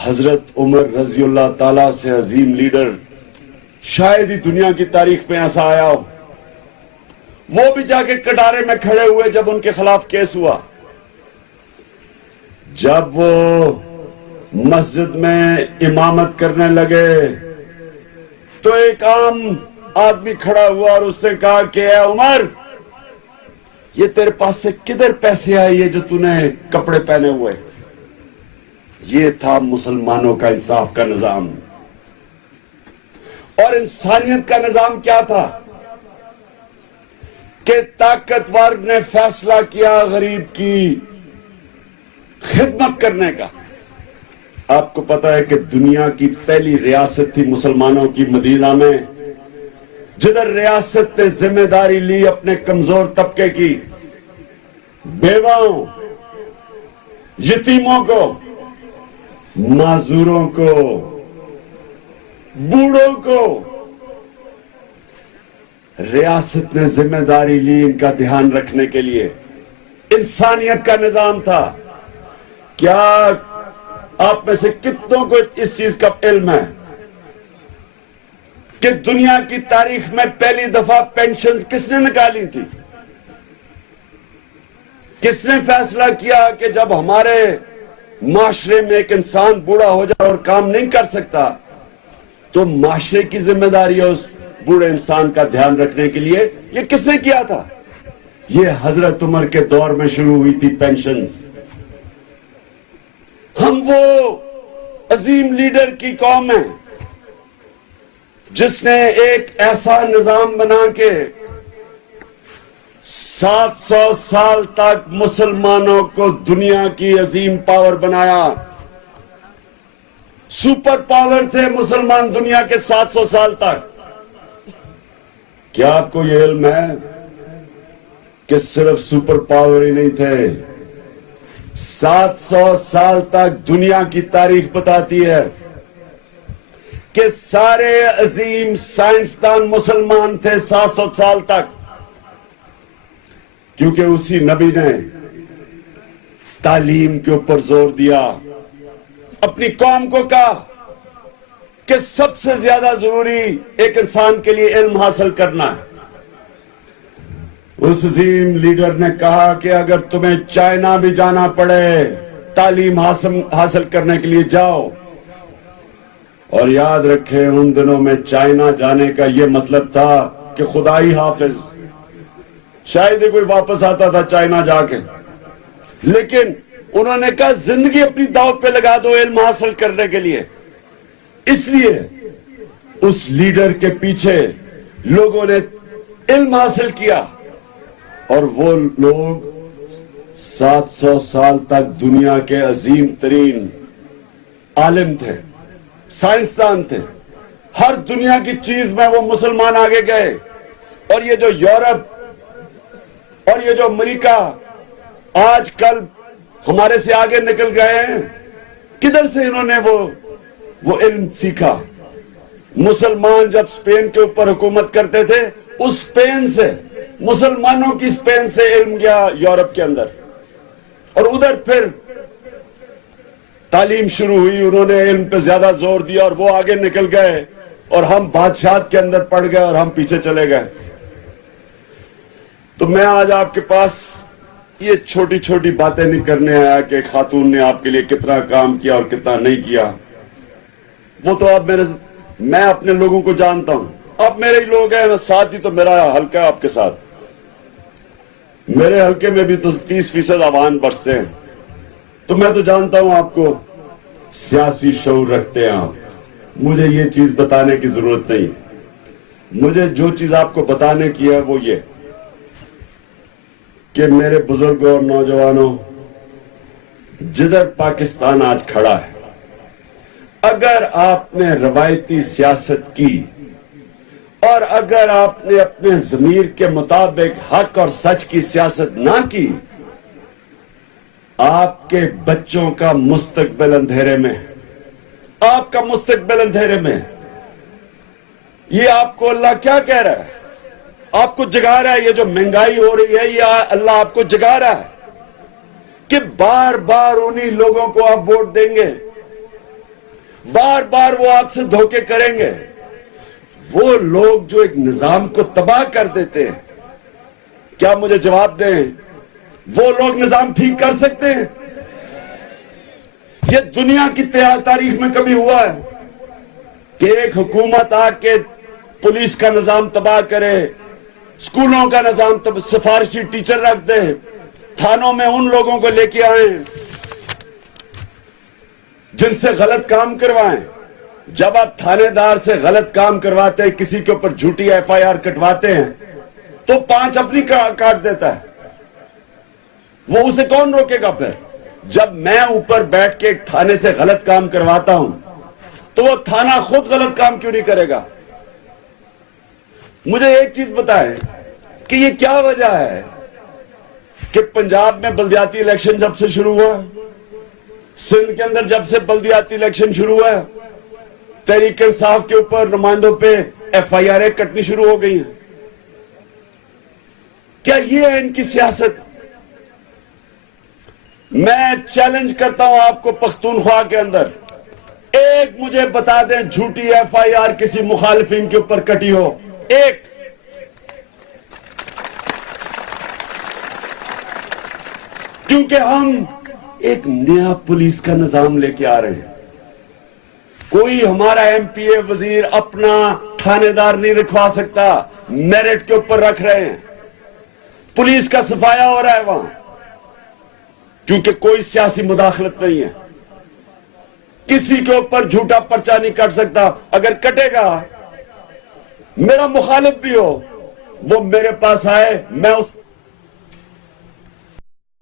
حضرت عمر رضی اللہ تعالیٰ سے عظیم لیڈر شاید ہی دنیا کی تاریخ میں ایسا آیا ہو. وہ بھی جا کے کٹارے میں کھڑے ہوئے جب ان کے خلاف کیس ہوا. جب وہ مسجد میں امامت کرنے لگے تو ایک عام آدمی کھڑا ہوا اور اس نے کہا کہ اے عمر، یہ تیرے پاس سے کدھر پیسے آئے یہ جو نے کپڑے پہنے ہوئے؟ یہ تھا مسلمانوں کا انصاف کا نظام. اور انسانیت کا نظام کیا تھا کہ طاقتور نے فیصلہ کیا غریب کی خدمت کرنے کا. آپ کو پتا ہے کہ دنیا کی پہلی ریاست تھی مسلمانوں کی مدینہ میں، جدھر ریاست نے ذمہ داری لی اپنے کمزور طبقے کی، بیواؤں، یتیموں کو، معذوروں کو، بوڑھوں کو. ریاست نے ذمہ داری لی ان کا دھیان رکھنے کے لیے. انسانیت کا نظام تھا. کیا آپ میں سے کتنوں کو اس چیز کا علم ہے کہ دنیا کی تاریخ میں پہلی دفعہ پینشنز کس نے نکالی تھی؟ کس نے فیصلہ کیا کہ جب ہمارے معاشرے میں ایک انسان بوڑھا ہو جائے اور کام نہیں کر سکتا تو معاشرے کی ذمہ داری ہے اس بوڑھے انسان کا دھیان رکھنے کے لیے؟ یہ کس نے کیا تھا؟ یہ حضرت عمر کے دور میں شروع ہوئی تھی پینشنز. ہم وہ عظیم لیڈر کی قوم ہیں جس نے ایک ایسا نظام بنا کے 700 سال تک مسلمانوں کو دنیا کی عظیم پاور بنایا. سپر پاور تھے مسلمان دنیا کے 700 سال تک. کیا آپ کو یہ علم ہے کہ صرف سپر پاور ہی نہیں تھے؟ 700 سال تک دنیا کی تاریخ بتاتی ہے کہ سارے عظیم سائنسدان مسلمان تھے 700 سال تک، کیونکہ اسی نبی نے تعلیم کے اوپر زور دیا. اپنی قوم کو کہا کہ سب سے زیادہ ضروری ایک انسان کے لیے علم حاصل کرنا ہے. اس عظیم لیڈر نے کہا کہ اگر تمہیں چائنا بھی جانا پڑے تعلیم حاصل کرنے کے لیے جاؤ. اور یاد رکھیں ان دنوں میں چائنا جانے کا یہ مطلب تھا کہ خدائی حافظ. شاید ہی کوئی واپس آتا تھا چائنا جا کے، لیکن انہوں نے کہا زندگی اپنی داؤ پہ لگا دو علم حاصل کرنے کے لیے. اس لیے اس لیڈر کے پیچھے لوگوں نے علم حاصل کیا اور وہ لوگ 700 سال تک دنیا کے عظیم ترین عالم تھے، سائنسدان تھے. ہر دنیا کی چیز میں وہ مسلمان آگے گئے. اور یہ جو یورپ اور یہ جو امریکہ آج کل ہمارے سے آگے نکل گئے ہیں، کدھر سے انہوں نے وہ علم سیکھا؟ مسلمان جب اسپین کے اوپر حکومت کرتے تھے، اس اسپین سے، مسلمانوں کی اسپین سے علم گیا یورپ کے اندر، اور ادھر پھر تعلیم شروع ہوئی. انہوں نے علم پہ زیادہ زور دیا اور وہ آگے نکل گئے اور ہم بادشاہت کے اندر پڑ گئے اور ہم پیچھے چلے گئے. تو میں آج آپ کے پاس یہ چھوٹی چھوٹی باتیں نہیں کرنے آیا کہ خاتون نے آپ کے لیے کتنا کام کیا اور کتنا نہیں کیا. وہ تو میں اپنے لوگوں کو جانتا ہوں. آپ میرے ہی لوگ ہیں، ساتھ ہی تو میرا حلقہ ہے آپ کے ساتھ. میرے حلقے میں بھی تو 30% عوام بستے ہیں. تو میں تو جانتا ہوں آپ کو سیاسی شعور رکھتے ہیں آپ. مجھے یہ چیز بتانے کی ضرورت نہیں. مجھے جو چیز آپ کو بتانے کی ہے وہ یہ کہ میرے بزرگوں اور نوجوانوں، جدھر پاکستان آج کھڑا ہے، اگر آپ نے روایتی سیاست کی اور اگر آپ نے اپنے ضمیر کے مطابق حق اور سچ کی سیاست نہ کی، آپ کے بچوں کا مستقبل اندھیرے میں، آپ کا مستقبل اندھیرے میں. یہ آپ کو اللہ کیا کہہ رہا ہے؟ آپ کو جگا رہا ہے. یہ جو مہنگائی ہو رہی ہے، یہ اللہ آپ کو جگا رہا ہے کہ بار بار انہی لوگوں کو آپ ووٹ دیں گے بار بار وہ آپ سے دھوکے کریں گے. وہ لوگ جو ایک نظام کو تباہ کر دیتے ہیں، کیا مجھے جواب دیں، وہ لوگ نظام ٹھیک کر سکتے ہیں؟ یہ دنیا کی تاریخ میں کبھی ہوا ہے کہ ایک حکومت آ کے پولیس کا نظام تباہ کرے، اسکولوں کا نظام سفارشی ٹیچر رکھ دے، تھانوں میں ان لوگوں کو لے کے آئیں جن سے غلط کام کروائیں؟ جب آپ تھانے دار سے غلط کام کرواتے ہیں، کسی کے اوپر جھوٹی ایف آئی آر کٹواتے ہیں تو 5 اپنی کاٹ دیتا ہے. وہ اسے کون روکے گا پھر؟ جب میں اوپر بیٹھ کے ایک تھانے سے غلط کام کرواتا ہوں تو وہ تھانہ خود غلط کام کیوں نہیں کرے گا؟ مجھے ایک چیز بتائیں کہ یہ کیا وجہ ہے کہ پنجاب میں بلدیاتی الیکشن جب سے شروع ہوا، سندھ کے اندر جب سے بلدیاتی الیکشن شروع ہوا، تحریک انصاف کے اوپر نمائندوں پہ ایف آئی آر کٹنی شروع ہو گئی ہیں؟ کیا یہ ہے ان کی سیاست؟ میں چیلنج کرتا ہوں آپ کو پختونخوا کے اندر، ایک مجھے بتا دیں جھوٹی ایف آئی آر کسی مخالفین کے اوپر کٹی ہو، ایک. کیونکہ ہم ایک نیا پولیس کا نظام لے کے آ رہے ہیں. کوئی ہمارا ایم پی اے وزیر اپنا تھانے دار نہیں رکھوا سکتا، میرٹ کے اوپر رکھ رہے ہیں. پولیس کا صفایا ہو رہا ہے وہاں، کیونکہ کوئی سیاسی مداخلت نہیں ہے. کسی کے اوپر جھوٹا پرچہ نہیں کٹ سکتا. اگر کٹے گا، میرا مخالف بھی ہو، وہ میرے پاس آئے، میں اس